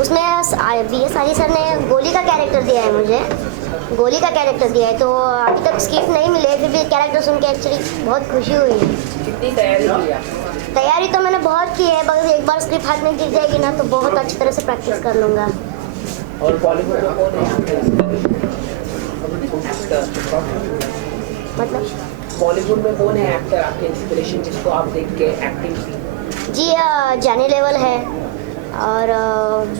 उसमें BS आली sir ने गोली का कैरेक्टर दिया है मुझे, गोली का कैरेक्टर दिया है। तो अभी तक स्क्रिप्ट नहीं मिले, फिर भी कैरेक्टर सुन के एक्चुअली बहुत खुशी हुई है। कितनी तैयारी की आप? तैयारी तो मैंने बहुत की है, बस एक बार स्क्रिप्ट हाथ में गिर जाएगी ना तो बहुत अच्छी तरह से प्रैक्टिस कर लूँगा। और बॉलीवुड में कौन है मतलब बॉलीवुड में कौन है एक्टर आपके इंस्पिरेशन जिसको आप देख के एक्टिंग की? जी जानी लेवल है और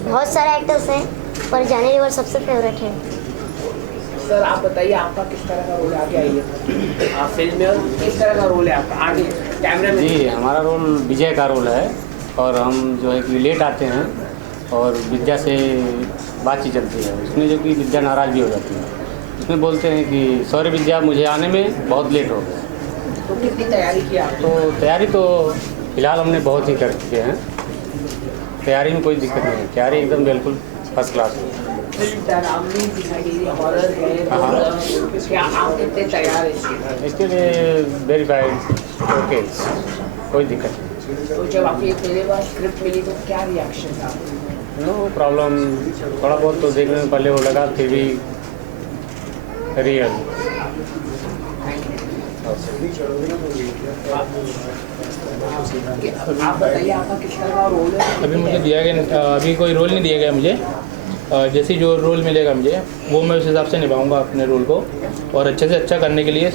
बहुत सारे एक्टर्स हैं, पर जानी लेवल सबसे फेवरेट है। सर आप बताइए आपका किस तरह का रोल आगे आई है आप फिल्म में, और किस तरह का रोल है आपका आगे कैमरे में? जी हमारा रोल विजय का रोल है और हम जो है कि लेट आते हैं और विद्या से बातचीत चलती है। उसमें जो कि विद्या नाराज़ भी हो जाती है, उसमें बोलते हैं कि सॉरी विद्या मुझे आने में बहुत लेट हो गया। तो कितनी तैयारी की आप? तो तैयारी तो फिलहाल हमने बहुत ही कर चुके हैं, तैयारी में कोई दिक्कत नहीं है, तैयारी एकदम बिल्कुल फर्स्ट क्लास है। डरावनी दिखाई दे रही है, हॉरर है, तो क्या आप कितने तैयार हैं इसके लिए वेरीफाइड ओके, कोई दिक्कत नहीं। तो जब आपको ये पहले बार स्क्रिप्ट मिली तो क्या रिएक्शन था? नो प्रॉब्लम, थोड़ा बहुत तो देखने में पहले वो लगा, फिर भी रियल। आप बताइए आपका किस तरह का रोल है? अभी मुझे दिया गया, अभी कोई रोल नहीं दिया गया मुझे। जैसे जो रोल मिलेगा मुझे वो मैं उस हिसाब से निभाऊंगा अपने रोल को, और अच्छे से अच्छा करने के लिए,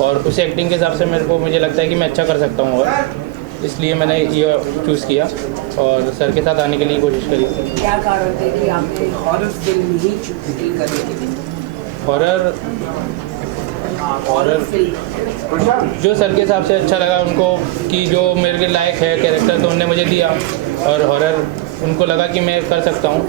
और उस एक्टिंग के हिसाब से मुझे लगता है कि मैं अच्छा कर सकता हूँ, और इसलिए मैंने ये चूज़ किया और सर के साथ आने के लिए कोशिश करी। क्या कारण थे कि आपने हॉरर फिल्म ही चूज करने के लिए? हॉरर जो सर के हिसाब से अच्छा लगा उनको, कि जो मेरे के लायक है कैरेक्टर, तो उन्होंने मुझे दिया, और हॉरर उनको लगा कि मैं कर सकता हूँ।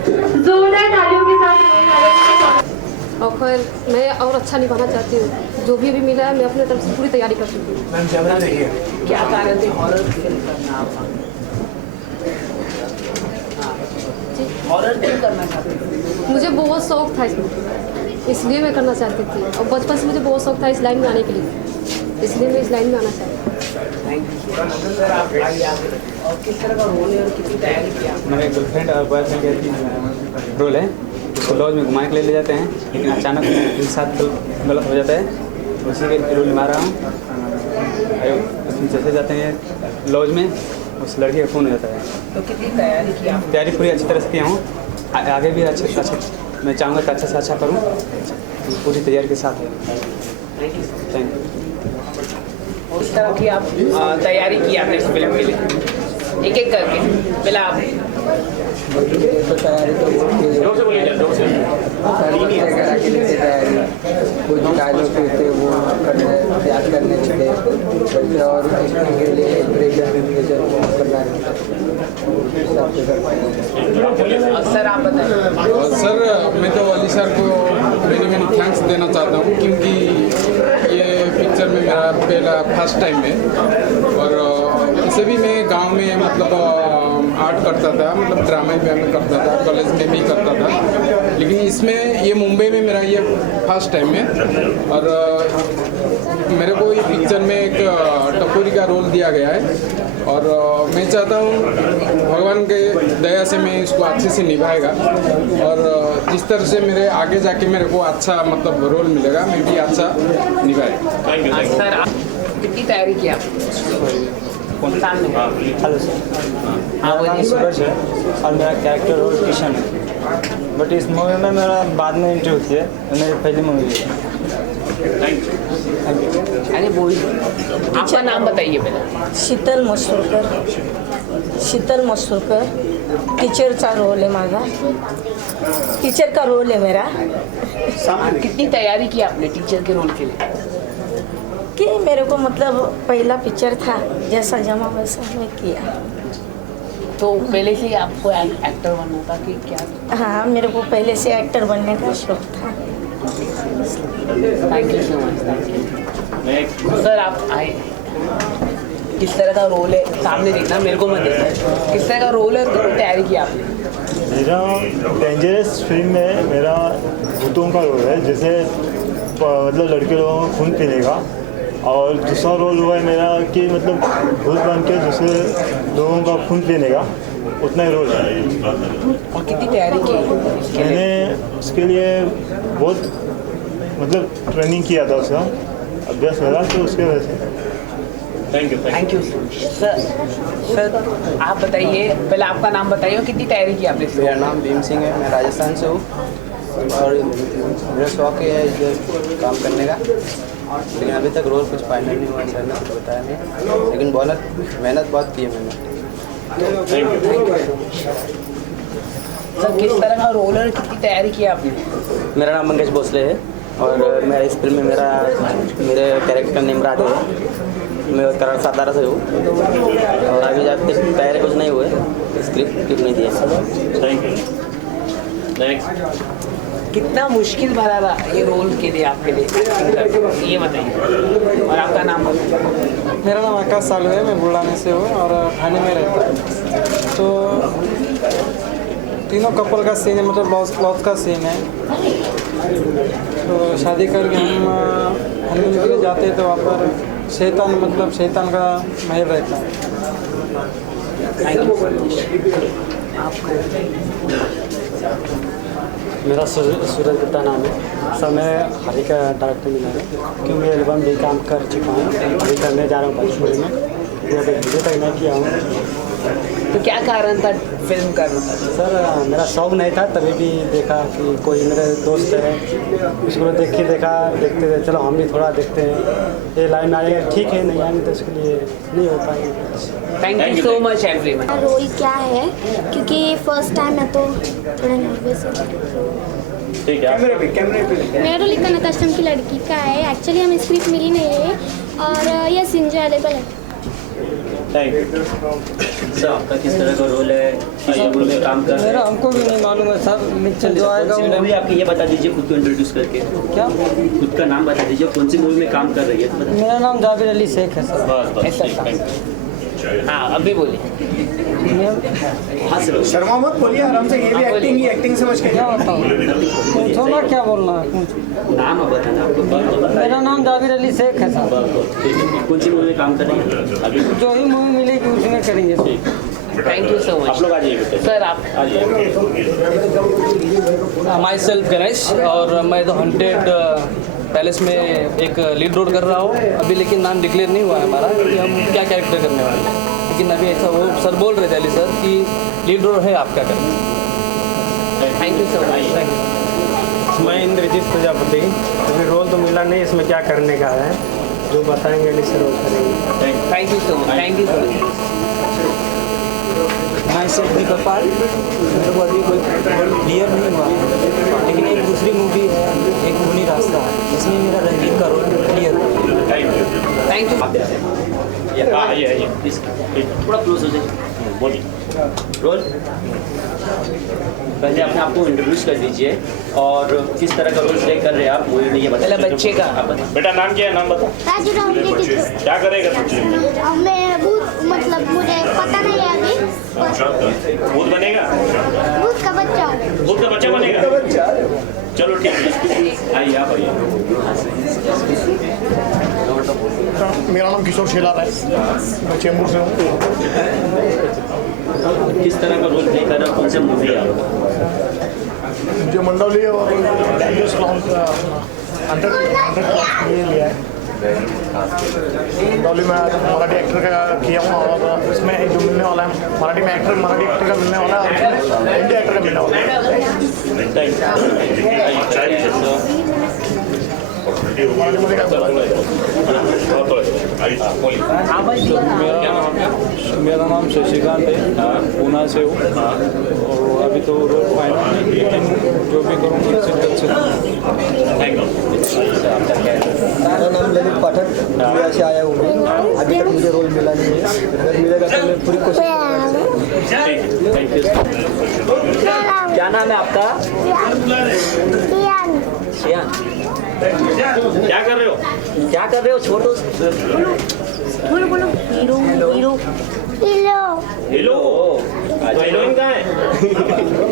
जोरदार तालियों के साथ। और फिर मैं और अच्छा निभाना चाहती हूँ, जो भी अभी मिला है मैं अपने तरफ से पूरी तैयारी कर चुकी हूँ। क्या कारण थे हॉरर फिल्म करना आपका? हॉरर क्यों करना चाहते थे? मुझे बहुत शौक था इसमें, इसलिए मैं करना चाहती थी, और बचपन से मुझे बहुत शौक था इस लाइन में आने के लिए, इसलिए मैं इस लाइन में आना चाहती हूँ। सर आप आइए आगे। और किस तरह का रोल है और कितनी तैयारी की आपने? मेरे गर्लफ्रेंड और बॉयफ्रेंड का रोल है, उसको लॉज में घुमा के ले जाते हैं, लेकिन अचानक उसके साथ गलत हो जाता है, उसी के रोल निभा रहा हूँ। उसमें जैसे जाते हैं लॉज में, उस लड़की का खून हो जाता है। तो कितनी तैयारी की आपने? तैयारी पूरी अच्छी तरह से किया हूँ, आगे भी अच्छा मैं चाहूँगा कि अच्छा से अच्छा करूँ, पूरी तैयारी के साथ। Thank you. Thank you. उस तरह की आप तैयारी की आपने इस फिल्म के लिए, एक एक करके पहले आप? तो तैयारी तो वगैरह के लिए तैयारी, कुछ डायलॉग होते वो करने याद करने चाहिए, और एक्टिंग के लिए सर आप बताएं। सर मैं तो अली सर को मैंने थैंक्स देना चाहता हूँ, क्योंकि ये पिक्चर में मेरा पहला फर्स्ट टाइम है, और इसे भी मैं गांव में मतलब आर्ट करता था, मतलब ड्रामा में करता था, कॉलेज में भी करता था, लेकिन इसमें ये मुंबई में मेरा ये फर्स्ट टाइम है, और मेरे को ये पिक्चर में एक टपोरी का रोल दिया गया है, और मैं चाहता हूँ भगवान के दया से मैं इसको अच्छे से निभाएगा, और जिस तरह से मेरे आगे जाके मेरे को अच्छा मतलब रोल मिलेगा, मैं भी अच्छा निभाएगा। सर आप कितनी तैयारी की आप? सामने हेलो सर, हाँ सूरज है और मेरा कैरेक्टर रोल किशन है, बट इस मूवी में मेरा बाद में इंटरव्यू थी, मेरी पहली मूवी है। Thank you. अरे बोल, आपका नाम बताइए पहले। शीतल मसूरकर, टीचरचा रोल है माझा, टीचर का रोल है मेरा। कितनी तैयारी की आपने टीचर के रोल के लिए? कि मेरे को मतलब पहला पिक्चर था, जैसा जमा वैसा मैं किया। तो पहले से ही आपको एक्टर बनना था कि क्या? हाँ, मेरे को पहले से एक्टर बनने का शौक था। Thank you so much. Sir आप आए, किस तरह का रोल है? सामने देखना, मेरे को मत देखना। किस तरह का रोल है और कितनी तैयारी की आपने? मेरा डेंजरस फिल्म में मेरा भूतों का रोल है, जैसे मतलब लड़के लोगों को खून पीने का, और दूसरा रोल हुआ है मेरा कि मतलब भूत बन के दूसरे लोगों का खून पीने का। उतना ही रोल है। और कितनी तैयारी की इसके लिए? मैंने उसके लिए बहुत मतलब ट्रेनिंग किया था, उसका अभ्यास करा, तो उसके वजह से। Thank you sir. आप बताइए, पहले आपका नाम बताइए और कितनी तैयारी की आपने? मेरा नाम भीम सिंह है, मैं राजस्थान से हूँ और मेरा शौक है इधर काम करने का, लेकिन अभी तक रोल कुछ फाइनल नहीं हुआ, सर ने कुछ बताया नहीं, लेकिन बहुत मेहनत बहुत की है मैंने। सर किस तरह का रोल है, कितनी तैयारी की आपने? मेरा नाम मंगेश भोसले है और मैं इस फिल्म में मेरे कैरेक्टर का नेम राजू है। मैं करार सातारा से हूँ और अभी जाते तैयारी कुछ नहीं हुए, स्क्रिप्ट नहीं दिए। Thank you. नेक्स्ट। कितना मुश्किल भरा रहा ये रोल के लिए आपके लिए, ये बताइए। और आपका नाम बताइए। मेरा नाम आकाश सालू है, मैं बुलढाने से हूँ और ठाणे में रहता हूँ। तो तीनों कपल का सीन है, मतलब लॉस का सीन है। तो शादी करके हम हनीमून के लिए जाते हैं तो वहाँ पर शैतान का महल रहता है। मेरा सूरज गुप्ता नाम है सर। मैं हरी का डायरेक्टर मिला है क्योंकि मैं एल्बम भी काम कर चुका हूँ, अभी करने जा रहा हूँ भोजपुरी में, वीडियो तक नहीं किया हूँ। तो क्या कारण था फिल्म करना? सर मेरा शौक नहीं था, तभी भी देखा कि कोई मेरे दोस्त है, उसको देखते थे चलो हम भी थोड़ा देखते हैं, ये लाइन आए ठीक है, नहीं आएंगे तो उसके लिए नहीं हो पाएंगे। Thank you so much everyone. Role क्या है, क्योंकि फर्स्ट टाइम है तो थोड़ा नर्वस है। ठीक है। मेरा रोल एक अनाथ आश्रम की लड़की का है। एक्चुअली हमें स्क्रिप्ट मिली नहीं है और यह सीन जो अवेलेबल है। Thank you sir. आपका किस तरह का रोल है, किस रोल में काम कर रहे हैं? मेरा हमको भी नहीं मालूम है सर, मिक्सर जो आएगा वो मूवी आपकी ये बता दीजिए, खुद को इंट्रोड्यूस करके। क्या खुद का नाम बता दीजिए, कौन सी मूवी में काम कर रही है? मेरा नाम जाबिर अली शेख है सर। बस थैंक यू। हाँ अभी बोलिए। हाँ सर। शर्मा मत बोलिए, आराम से, ये भी एक्टिंग समझ के। क्या बताऊँ, पूछो ना क्या बोलना है। नाम बताना आपको। मेरा नाम जाबिर अली शेख है सर। कौन सी मूवी में काम कर रही है अभी? जो ही मूवी मिलेगी उसमें करेंगे। Thank you so much. आप लोग आ जाइए सर। आप माई सेल्फ गणेश और मैं द हॉन्टेड पैलेस में एक लीड रोल कर रहा हूँ अभी, लेकिन नाम डिक्लेयर नहीं हुआ है हमारा कि हम क्या कैरेक्टर करने वाले हैं, लेकिन अभी ऐसा वो सर बोल रहे थे अली सर कि लीड रोल है आपका करना। Thank you so much. मैं इंद्रजीत प्रजापति। अभी रोल तो मिला नहीं, इसमें क्या करने का है जो बताएंगे अली सर वो करेंगे। Thank you so much. Thank you so much. My self दीपकपाल। मेरे को अभी कोई रोल क्लियर नहीं हुआ, लेकिन एक दूसरी मूवी है एक खूनी रास्ता, इसमें मेरा रंगीन का रोल क्लियर है। Thank you. थोड़ा क्लोज हो जाइए, बोलिए। रोल पहले अपने आपको इंट्रोड्यूस कर दीजिए और किस तरह का रोल प्ले कर रहे हैं आप मूवी में, ये बताइए। पहले बच्चे का। बेटा नाम क्या है, नाम बता। राजू राहुल। क्या करेगा तुझे? मैं भूत, मतलब मुझे पता नहीं है अभी। भूत बनेगा? भूत का बच्चा। भूत का बच्चा बनेगा? चलो ठीक है, आइए आप आइए। मेरा नाम किशोर शेलार है, मैं चेंबूर से हूँ। किस तरह का रोल प्ले कर रहे हो, कौन सी मूवी है आपको? जो मंडौली और डेंजरस क्लाउन का 100 ये लिया है। मंडौली में मराठी एक्टर का किया हूँ और इसमें जो मिलने वाला है मराठी में एक्टर, मराठी एक्टर का मिलने वाला है और हिंदी एक्टर का मिलने वाला मेरा नाम शशिकांत है, पूना से हूँ और अभी तो रोल फाइनल नहीं, लेकिन जो भी करूँगा अच्छे मेरा नाम ललित पाठक, इंडिया से आया हूँ मैं। अभी तक मुझे रोल मिला नहीं है, अगर मिलेगा तो मैं पूरी कोशिश करूँगा। क्या नाम है आपका? शियान। क्या कर रहे हो? क्या कर रहे हो छोटू? बोलो हीरो हीरो हेलो। हीरोइन कहाँ है?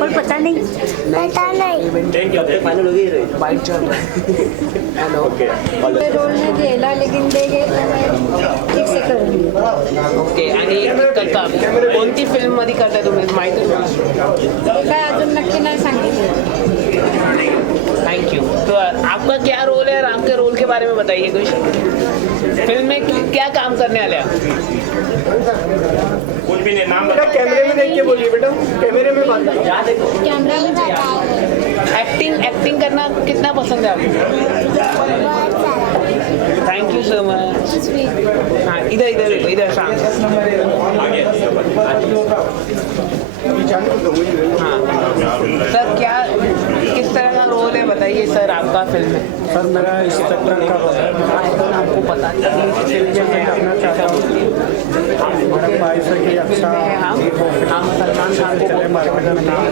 और पता नहीं फाइनल हो गई बाइक चल रहा है। हेलो रोल नहीं दिला लेकिन देगे तो मैं ठीक से करूँगी. ओके. आणि करता कोणती फिल्म मध्ये करताय तुम्ही माहिती आहे? काय अजून नक्की नाही सांगितलं. Thank you. तो आपका क्या रोल है और आपके रोल के बारे में बताइए कुछ. फिल्म में क्या काम करने वाले आप? कुछ भी नहीं, नाम बता. कैमरे में देख के बोलिए बेटा, कैमरे में बात करो. कैमरा में एक्टिंग करना कितना पसंद है आपको? Thank you so much. हाँ इधर शाम. हाँ सर, क्या किस तरह का रोल है बताइए सर आपका फिल्म में? सर मेरा इंस्पेक्टर का रोल है. आपको पता नहीं करना चाहता हूँ मेरा भाई से कि अच्छा हम सलमान खान को चले मार्केट में नाम.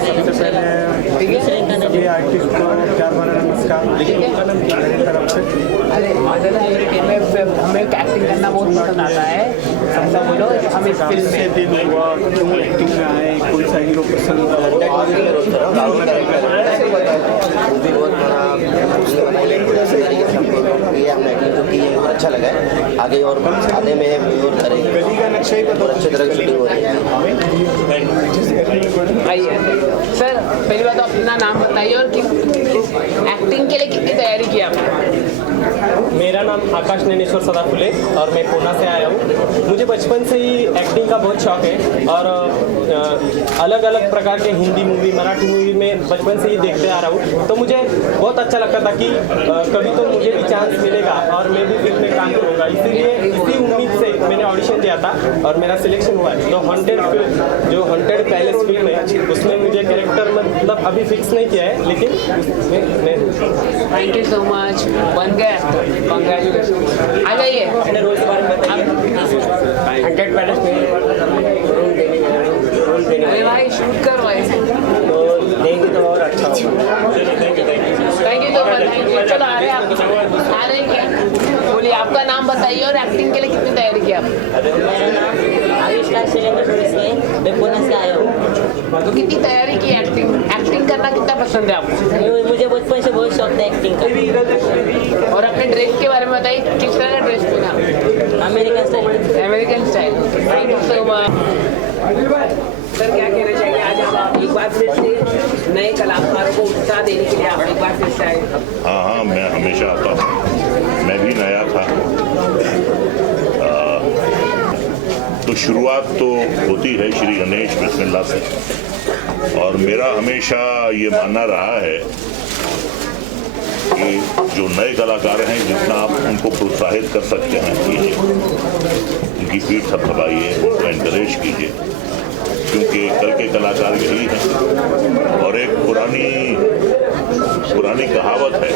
सबसे पहले सभी आर्टिस्ट को प्यार भरा नमस्कार मेरी तरफ से. हमें एक्टिंग करना बहुत पसंद आता है. ऐसा बोलो हम इस फिल्म में दिन हुआ क्यों एक्टिंग में आए, कोई सा हीरो पसंद हमने एक्टिंग जो की है बहुत अच्छा लगा है. आगे और आने में और करेंगे और अच्छी तरह की शूटिंग हो रही है. आइए सर, पहली बात अपना नाम बताइए और एक्टिंग के लिए कितनी तैयारी की आपने? मेरा नाम आकाश नैनेश्वर सदाफुले और मैं पूना से आया हूँ. मुझे बचपन से ही एक्टिंग का बहुत शौक है और अलग अलग प्रकार के हिंदी मूवी, मराठी मूवी में बचपन से ही देखते आ रहा हूँ. तो मुझे बहुत अच्छा लगता था कि कभी तो मुझे भी चांस मिलेगा और मैं भी फिल्म में काम करूँगा. इसीलिए इसी उम्मीद से मैंने ऑडिशन दिया था और मेरा सिलेक्शन हुआ है. तो हॉन्टेड पैलेस फिल्म है, उसमें मुझे कैरेक्टर मतलब अभी फिक्स नहीं किया है, लेकिन मैं थैंक यू सो मच. बन गया, कंग्रेचुलेशन. आ जाइए. हॉन्टेड पैलेस में अरे भाई शूट कर भाई. तो देंगे तो और अच्छा होगा. थैंक यू तो मच. चलो आ रहे क्या? बोलिए आपका नाम बताइए और एक्टिंग के लिए कितनी तैयारी की आप? मेरा नाम आविष्कार शैलेंद्र से, मैं पुणे से आया हूँ. तो कितनी तैयारी की एक्टिंग करना कितना पसंद है आपको? मुझे बचपन से बहुत शौक था एक्टिंग का. और अपने ड्रेस के बारे में बताइए, किस तरह का ड्रेस पहना? American style. Thank you so much. Sir क्या कहना चाहिए, आज आप एक बार फिर से नए कलाकारों को उत्साह देने के लिए आप एक बार फिर से आए? हाँ, मैं हमेशा आता हूँ. मैं भी नया था. तो शुरुआत तो होती है श्री गणेश बिस्मिल्लाह से. और मेरा हमेशा ये मानना रहा है कि जो नए कलाकार हैं जितना आप उनको प्रोत्साहित कर सकते हैं कीजिए, उनकी पीठ थपथपाइए, उनको एनकरेज कीजिए, क्योंकि कल के कलाकार यही हैं. और एक पुरानी कहावत है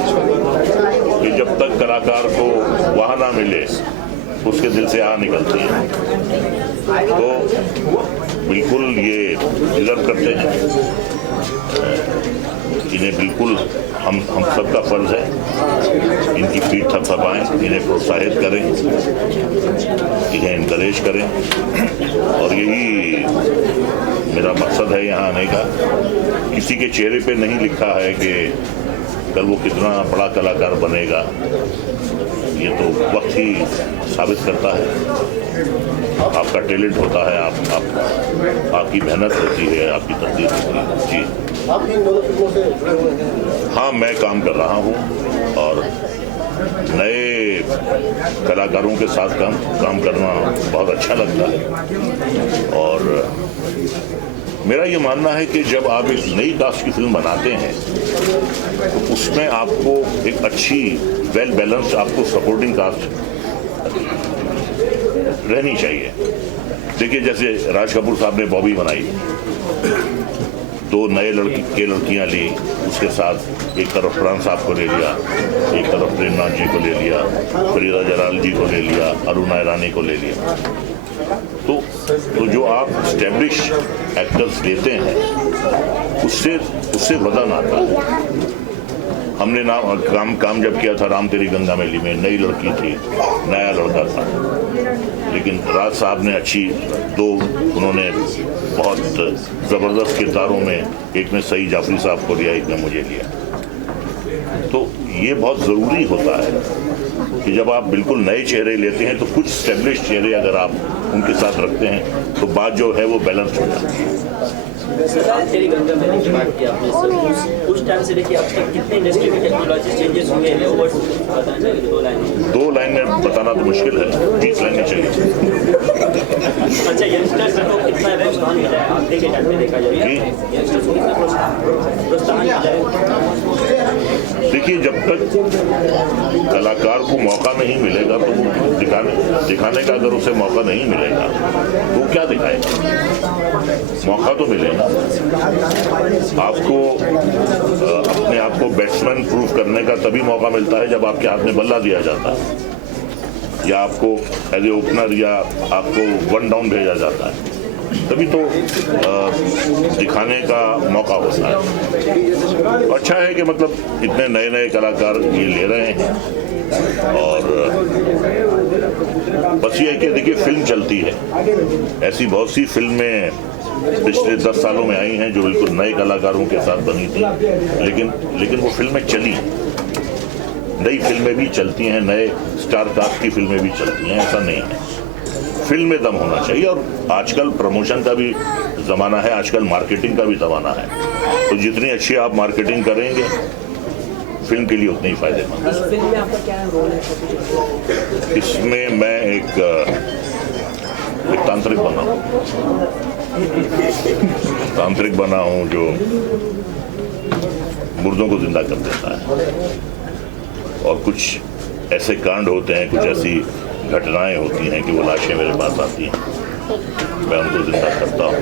कि जब तक कलाकार को वाह ना मिले उसके दिल से आ निकलती है. तो बिल्कुल ये डिजर्व करते हैं. इन्हें बिल्कुल हम सबका फर्ज है इनकी पीठ थपथपाएं, इन्हें प्रोत्साहित करें, इन्हें इनकरेज करें. और यही मेरा मकसद है यहाँ आने का. किसी के चेहरे पे नहीं लिखा है कि कल वो कितना बड़ा कलाकार बनेगा. ये तो वक्त ही साबित करता है. आपका टैलेंट होता है, आपकी मेहनत होती है, आपकी तकदीर होती है. जी हाँ, मैं काम कर रहा हूँ और नए कलाकारों के साथ काम करना बहुत अच्छा लगता है. और मेरा ये मानना है कि जब आप एक नई कास्ट की फिल्म बनाते हैं तो उसमें आपको एक अच्छी वेल बैलेंस्ड आपको सपोर्टिंग कास्ट रहनी चाहिए. देखिए जैसे राज कपूर साहब ने बॉबी बनाई, 2 नए लड़कियां ली, उसके साथ एक तरफ फरहान साहब को ले लिया, एक तरफ प्रेमनाथ जी को ले लिया, फरीदा जलाल जी को ले लिया, अरुणा ईरानी को ले लिया. तो जो आप स्टैब्लिश एक्टर्स लेते हैं उससे वजन आता है. हमने काम जब किया था राम तेरी गंगा मैली में, नई लड़की थी, नया लड़का था, लेकिन राज साहब ने उन्होंने बहुत ज़बरदस्त किरदारों में, एक में सईद जाफरी साहब को लिया, एक में मुझे लिया। तो ये बहुत ज़रूरी होता है कि जब आप बिल्कुल नए चेहरे लेते हैं तो कुछ स्टेब्लिश चेहरे अगर आप उनके साथ रखते हैं तो बात जो है वो बैलेंस हो जाती है। तेरी गंगा मैली की बात की आपने सर, उस टाइम से लेके अब तक कितने इंडस्ट्री में टेक्नोलॉजी चेंजेस हुए हैं, वो बताना चाहिए। 2 लाइन में बताना तो मुश्किल है, 20 लाइन में चाहिए। अच्छा, यंगस्टर्स को कितना प्रोत्साहन मिला है आगे के टाइम में देखा जाए, यंगस्टर्स को कितना प्रोत्साहन मिला है? देखिए, जब तक कलाकार को मौका नहीं मिलेगा तो दिखाने का अगर उसे मौका नहीं मिलेगा तो वो क्या दिखाएगा? मौका तो मिलेगा। आपको अपने आप को बैट्समैन प्रूव करने का तभी मौका मिलता है जब आपके हाथ में बल्ला दिया जाता है, या आपको एज ए ओपनर या आपको 1 डाउन भेजा जाता है, तभी तो दिखाने का मौका होता है। अच्छा है कि मतलब इतने नए नए कलाकार ये ले रहे हैं, और बस ये है कि देखिए फिल्म चलती है, ऐसी बहुत सी फिल्में पिछले 10 सालों में आई हैं जो बिल्कुल नए कलाकारों के साथ बनी थी, लेकिन वो फिल्में चली। नई फिल्में भी चलती हैं, नए स्टार कास्ट की फिल्में भी चलती हैं, ऐसा नहीं है। फिल्म में दम होना चाहिए, और आजकल प्रमोशन का भी ज़माना है, आजकल मार्केटिंग का भी ज़माना है, तो जितनी अच्छी आप मार्केटिंग करेंगे फिल्म के लिए उतने ही फायदेमंद। इस फिल्म में आपका क्या रोल है? इसमें मैं एक तांत्रिक बना हूँ जो मुर्दों को जिंदा कर देता है, और कुछ ऐसे कांड होते हैं, कुछ ऐसी घटनाएं होती हैं कि वो लाशें मेरे पास आती हैं, मैं उनको जिंदा करता हूँ,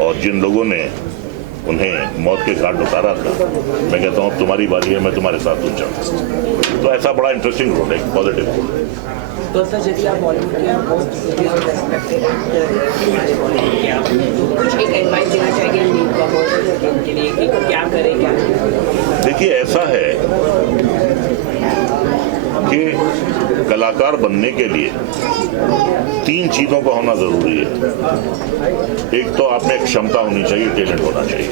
और जिन लोगों ने उन्हें मौत के घाट उतारा था, मैं कहता हूँ अब तुम्हारी बारी है, मैं तुम्हारे साथ उठ जाऊँ। तो ऐसा बड़ा इंटरेस्टिंग रोल है, पॉजिटिव रोल है। तो सर, यदि आप बॉलीवुड के बहुत सीरियस कुछ एक एडवाइस देना चाहिए के लिए कि क्या करें, क्या? देखिए, ऐसा है कि कलाकार बनने के लिए 3 चीज़ों का होना ज़रूरी है। एक तो आप में एक क्षमता होनी चाहिए, टैलेंट होना चाहिए।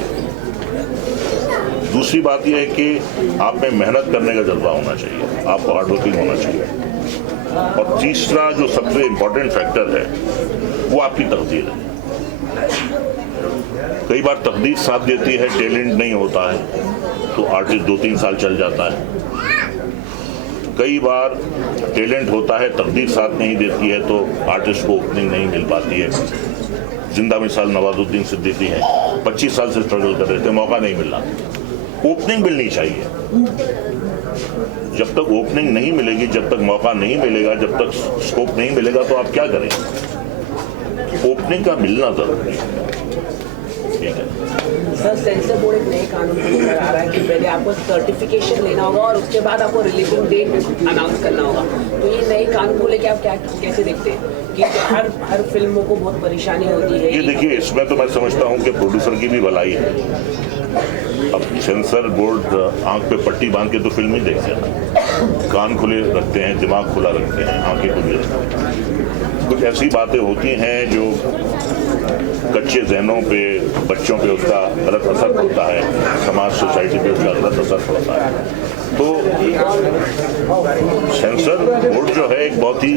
दूसरी बात यह है कि आप में मेहनत करने का जज्बा होना चाहिए, आपको हार्ड वर्किंग होना चाहिए। और तीसरा जो सबसे इम्पोर्टेंट फैक्टर है वो आपकी तकदीर है। कई बार तकदीर साथ देती है, टैलेंट नहीं होता है तो आर्टिस्ट 2-3 साल चल जाता है। कई बार टैलेंट होता है, तकदीर साथ नहीं देती है तो आर्टिस्ट को ओपनिंग नहीं मिल पाती है। जिंदा मिसाल नवाजुद्दीन सिद्दीकी है, 25 साल से स्ट्रगल कर रहे थे, मौका नहीं मिला। ओपनिंग मिलनी चाहिए। जब तक ओपनिंग नहीं मिलेगी, जब तक मौका नहीं मिलेगा, जब तक स्कोप नहीं मिलेगा तो आप क्या करें? ओपनिंग का मिलना जरूरी है। ठीक है सर, सेंसर बोर्ड एक नए कानून को लेकर आ रहा है कि पहले आपको सर्टिफिकेशन लेना होगा और उसके बाद आपको रिलीजिंग डेट अनाउंस करना होगा। तो ये नए कानून को लेकर आप कैसे देखते हैं कि हर फिल्मों को बहुत परेशानी होती है? ये देखिए, इसमें तो मैं समझता हूँ कि प्रोड्यूसर की भी भलाई है। अब सेंसर बोर्ड आंख पे पट्टी बांध के तो फिल्म ही देखते हैं, कान खुले रखते हैं, दिमाग खुला रखते हैं, आंखें खुली रखते हैं। कुछ ऐसी बातें होती हैं जो कच्चे जहनों पे, बच्चों पे उसका गलत असर पड़ता है, समाज सोसाइटी पे उसका गलत असर पड़ता है। तो सेंसर बोर्ड जो है एक बहुत ही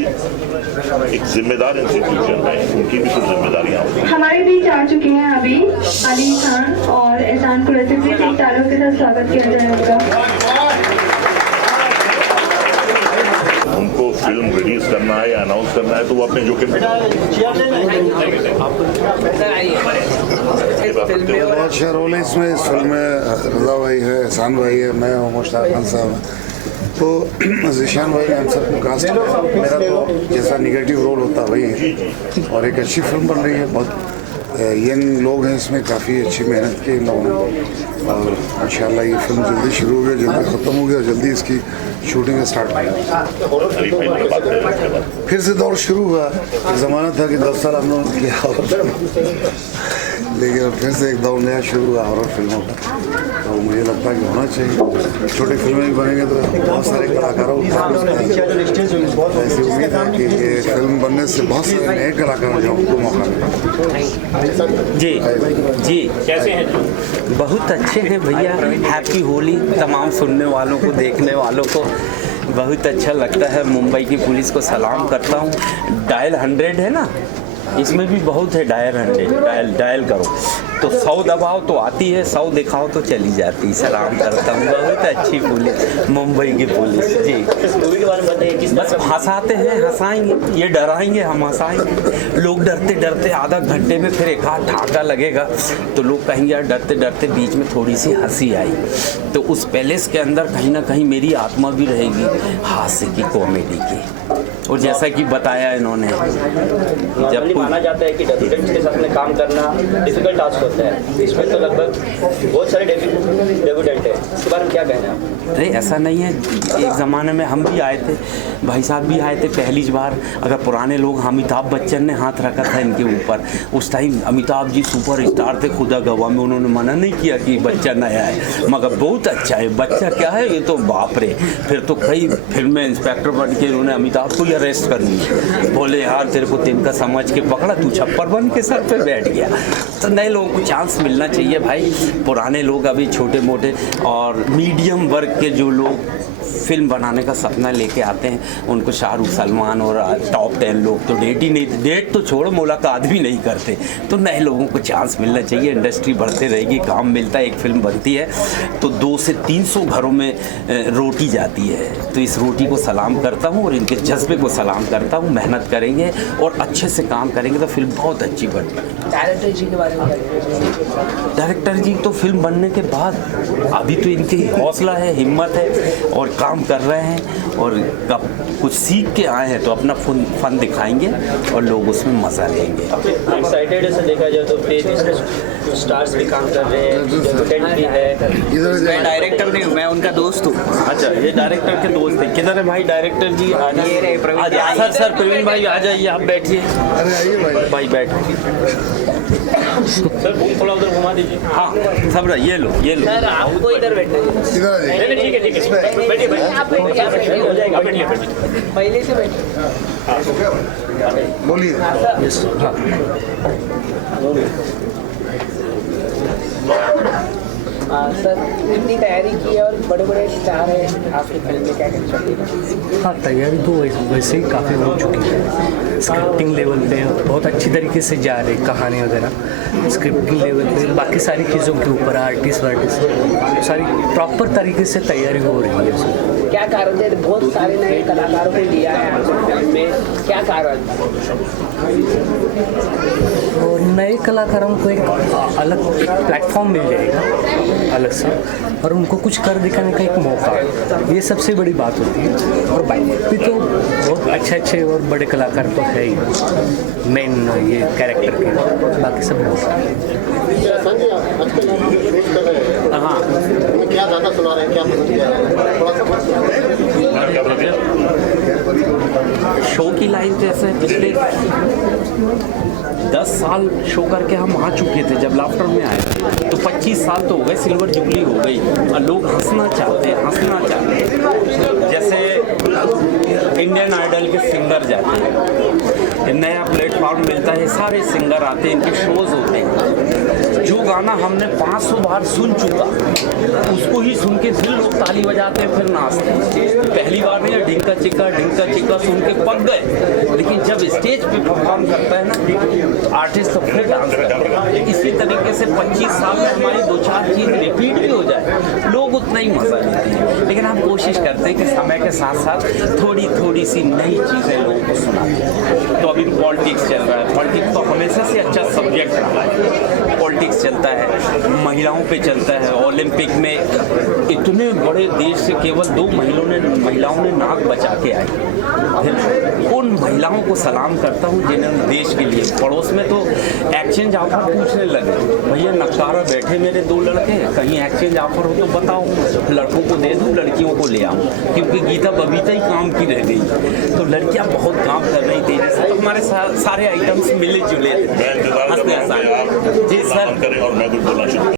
एक जिम्मेदार इंस्टीट्यूशन है, उनकी भी कुछ जिम्मेदारियाँ होती हैं। हमारे बीच आ चुके हैं अभी अली खान और एहसान कुरैशी जी, एक तालियों के साथ स्वागत किया जाएगा। उनको फिल्म रिलीज करना है या अनाउंस करना है तो वो अपने जोखिम पे बहुत अच्छा रोल है इसमें। इस फिल्म में रजा भाई है, एहसान भाई है, मैं हूँ, मुश्ताक खान साहब है। तो ज़ीशान भाई ने हम सबको कास्ट किया। मेरा तो जैसा निगेटिव रोल होता वही है, और एक अच्छी फिल्म बन रही है। बहुत यंग लोग हैं इसमें, काफ़ी अच्छी मेहनत की इन लोगों ने, और इंशाल्लाह ये फिल्म जल्दी शुरू हो गई, जल्दी ख़त्म हो गई और जल्दी इसकी शूटिंग स्टार्ट की। अभी पहले बात करें उसके बाद। फिर से दौर शुरू हुआ। एक ज़माना था कि 10 साल हम लोगों ने किया और लेकिन फिर से एक दौर नया शुरू हुआ हॉरर फिल्मों का। तो मुझे लगता है कि होना चाहिए। छोटी फिल्में भी बनेंगे तो बहुत सारे कलाकारों को ऐसी उम्मीद है कि ये फिल्म बनने से बहुत सारे नए कलाकारों को मौका मिलेगा। जी जी कैसे हैं? बहुत अच्छे हैं भैया। हैप्पी होली तमाम सुनने वालों को, देखने वालों को बहुत अच्छा लगता है। मुंबई की पुलिस को सलाम करता हूँ। डायल 100 है ना, इसमें भी बहुत है डायल 100। डायल करो तो 100 दबाओ तो आती है, 100 दिखाओ तो चली जाती है। सलाम करता हूँ। बहुत अच्छी पुलिस, मुंबई की पुलिस। जी मूवी के बारे में बताइए। किस बस हंसाते हैं, हंसाएंगे, ये डराएंगे, हम हंसाएंगे। लोग डरते डरते आधा घंटे में फिर एक आध ठाका लगेगा तो लोग कहेंगे यार डरते डरते बीच में थोड़ी सी हंसी आई। तो उस पैलेस के अंदर कहीं ना कहीं मेरी आत्मा भी रहेगी हास्य की, कॉमेडी की। और जैसा कि बताया इन्होंने, जब माना जाता है कि डेब्यूटेंट्स के साथ में काम करना डिफिकल्ट टास्क होता है, इसमें तो लगभग बहुत सारे डेब्यूटेंट हैं, इसके बारे में क्या कहना है? अरे ऐसा नहीं है। एक ज़माने में हम भी आए थे, भाई साहब भी आए थे पहली बार। अगर पुराने लोग, अमिताभ बच्चन ने हाथ रखा था इनके ऊपर, उस time Amitabh ji super star थे, खुदा गवाह में उन्होंने मना नहीं किया कि बच्चा नया है, मगर बहुत अच्छा है। बच्चा क्या है ये तो बाप रे। फिर तो कई फिल्में इंस्पेक्टर बन के उन्होंने अमिताभ को अरेस्ट कर ली। बोले यार तेरे को तिनका समझ के पकड़ा, तू छप्पर बन के सर पे बैठ गया। तो नए लोगों को चांस मिलना चाहिए भाई। पुराने लोग अभी छोटे मोटे और मीडियम वर्ग के जो लोग फिल्म बनाने का सपना लेके आते हैं, उनको शाहरुख, सलमान और टॉप 10 लोग तो डेट तो छोड़ो, मुलाकात भी नहीं करते। तो नए लोगों को चांस मिलना चाहिए। इंडस्ट्री बढ़ते रहेगी, काम मिलता है। एक फिल्म बनती है तो 200 से 300 घरों में रोटी जाती है। तो इस रोटी को सलाम करता हूँ और इनके जज्बे को सलाम करता हूँ। मेहनत करेंगे और अच्छे से काम करेंगे तो फिल्म बहुत अच्छी बनेगी। डायरेक्टर जी के बारे में? डायरेक्टर जी तो फिल्म बनने के बाद अभी तो इनकी हौसला है, हिम्मत है और काम कर रहे हैं और कब कुछ सीख के आए हैं तो अपना फन दिखाएंगे और लोग उसमें मज़ा लेंगे। एक्साइटेड से देखा जाए तो कुछ स्टार्स भी काम कर रहे हैं, डेब्यूटेंट भी है। मैं डायरेक्टर नहीं हूँ, मैं उनका दोस्त हूँ। अच्छा, ये डायरेक्टर के दोस्त हैं। किधर है भाई डायरेक्टर जी? आ जाइए सर प्रवीण भाई आ जाइए, आप बैठिए। अरे आइए भाई बैठ। सर थोड़ा उधर घुमा दीजिए। हाँ सब ये लो सर आपको इधर बैठना है। इधर ठीक है बैठिए हो जाएगा। पहले से बैठिए। बोलिए। सर इतनी तैयारी की है और बड़े बड़े स्टार हैं आपकी फिल्म में, क्या कहना चाहिए? हाँ, तैयारी तो वैसे ही काफ़ी हो चुकी है। स्क्रिप्टिंग लेवल पे बहुत अच्छी तरीके से जा रही कहानी वगैरह। स्क्रिप्टिंग लेवल पे बाकी सारी चीज़ों के ऊपर आर्टिस्ट सारी प्रॉपर तरीके से तैयारी हो रही है। क्या कारण है? बहुत सारे नए कलाकारों को लिया है आपको फिल्म में, क्या कारण? और नए कलाकारों को एक अलग प्लेटफॉर्म मिल जाएगा अलग से, और उनको कुछ कर दिखाने का एक मौका, ये सबसे बड़ी बात होती है। और बाकी तो बहुत अच्छे और बड़े कलाकार तो है ही मेन ये कैरेक्टर के, बाकी सब हाँ क्या ज़्यादा सुना रहे हैं, क्या शो की लाइन जैसे पिछले 10 साल शो करके हम आ चुके थे। जब लाफ्टर में आए तो 25 साल तो हो गए, सिल्वर जुबली हो गई और लोग हंसना चाहते हैं। जैसे इंडियन आइडल के सिंगर जाते हैं, नया प्लेटफॉर्म मिलता है, सारे सिंगर आते हैं, इनके शोज होते हैं। जो गाना हमने 500 बार सुन चुका उसको ही सुन के फिर लोग ताली बजाते हैं, फिर नाचते हैं। पहली बार नहीं ढिंका चिक्का सुन के पक गए, लेकिन जब स्टेज पे परफॉर्म करता है ना आर्टिस्ट तो फिर डांस करता है। इसी तरीके से 25 साल में हमारी 2-4 चीज़ रिपीट भी हो जाए, लोग उतना ही मज़ा लेते हैं। लेकिन हम कोशिश करते हैं कि समय के साथ साथ थोड़ी सी नई चीज़ें लोगों को सुनाते हैं। तो अभी पॉलिटिक्स चल रहा है, पॉलिटिक्स तो हमेशा से अच्छा सब्जेक्ट रहा है। पॉलिटिक्स चलता है, महिलाओं पे चलता है। ओलंपिक में इतने बड़े देश से केवल 2 महिलाओं ने नाक बचा के आई। फिर उन महिलाओं को सलाम करता हूँ जिन्होंने देश के लिए, पड़ोस में तो एक्सचेंज ऑफर पूछने लगे, भैया नक्कारा बैठे मेरे 2 लड़के, कहीं एक्सचेंज ऑफर हो तो बताओ, लड़कों को दे दूँ लड़कियों को ले आऊँ, क्योंकि गीता बबीता ही काम की रह गई, तो लड़कियाँ बहुत काम कर रही थी, तो हमारे सारे आइटम्स मिले जुले थे। जी सर, और मैं कुछ बोलना चाहूँगा।